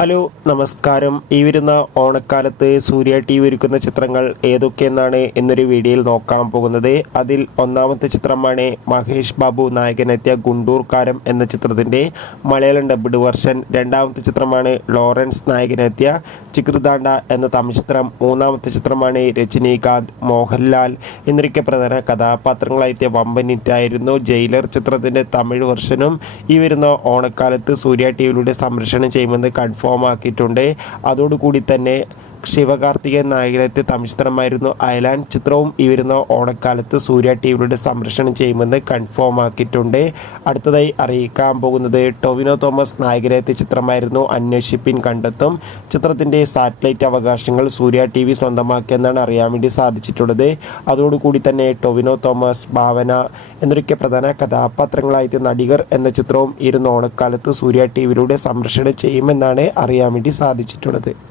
Hello നമസ്കാരം. ഈ വരുന്ന ഓണക്കാലത്ത് സൂര്യ ടി വി ഒരുക്കുന്ന ചിത്രങ്ങൾ ഏതൊക്കെയെന്നാണ് എന്നൊരു വീഡിയോയിൽ നോക്കാൻ പോകുന്നത്. അതിൽ ഒന്നാമത്തെ ചിത്രമാണ് മഹേഷ് ബാബു നായകനെത്തിയ ഗുണ്ടൂർക്കാരം എന്ന ചിത്രത്തിന്റെ മലയാളം ഡബ്ഡ് വെർഷൻ. രണ്ടാമത്തെ ചിത്രമാണ് ലോറൻസ് നായകനെത്തിയ ചിക്രുദാണ്ട എന്ന തമിഴ് ചിത്രം. മൂന്നാമത്തെ ചിത്രമാണ് രജനീകാന്ത് മോഹൻലാൽ എന്നൊക്കെ പ്രധാന കഥാപാത്രങ്ങളായെത്തിയ വമ്പൻ ജയിലർ ചിത്രത്തിന്റെ തമിഴ് വെർഷനും ഈ വരുന്ന ഓണക്കാലത്ത് സൂര്യ ടി വിയിലൂടെ സംരക്ഷണം ചെയ്യുമെന്ന് കൺഫേം ആക്കിയിട്ടുണ്ട്. അതോടുകൂടി തന്നെ ശിവകാർത്തികൻ നായകനത്തെ തമിശ്രമായിരുന്നു അയലാൻഡ് അയലാൻ. ചിത്രവും ഇവരുന്ന വരുന്ന ഓണക്കാലത്ത് സൂര്യ ടി വിയുടെ സംരക്ഷണം ചെയ്യുമെന്ന് കൺഫേം ആക്കിയിട്ടുണ്ട്. അടുത്തതായി അറിയിക്കാൻ പോകുന്നത് ടൊവിനോ തോമസ് നായകനെത്തിയ ചിത്രമായിരുന്നു അന്വേഷിപ്പിൻ കണ്ടെത്തും. ചിത്രത്തിന്റെ സാറ്റലൈറ്റ് അവകാശങ്ങൾ സൂര്യ ടി വി സ്വന്തമാക്കിയെന്നാണ് അറിയാൻ വേണ്ടി സാധിച്ചിട്ടുള്ളത്. അതോടുകൂടി തന്നെ ടൊവിനോ തോമസ് ഭാവന എന്നൊക്കെ പ്രധാന കഥാപാത്രങ്ങളായിട്ട് നടികർ എന്ന ചിത്രവും ഇരുന്ന ഓണക്കാലത്ത് സൂര്യ ടി വിയിലൂടെ സംരക്ഷണം ചെയ്യുമെന്നാണ് അറിയാൻ വേണ്ടി സാധിച്ചിട്ടുള്ളത്.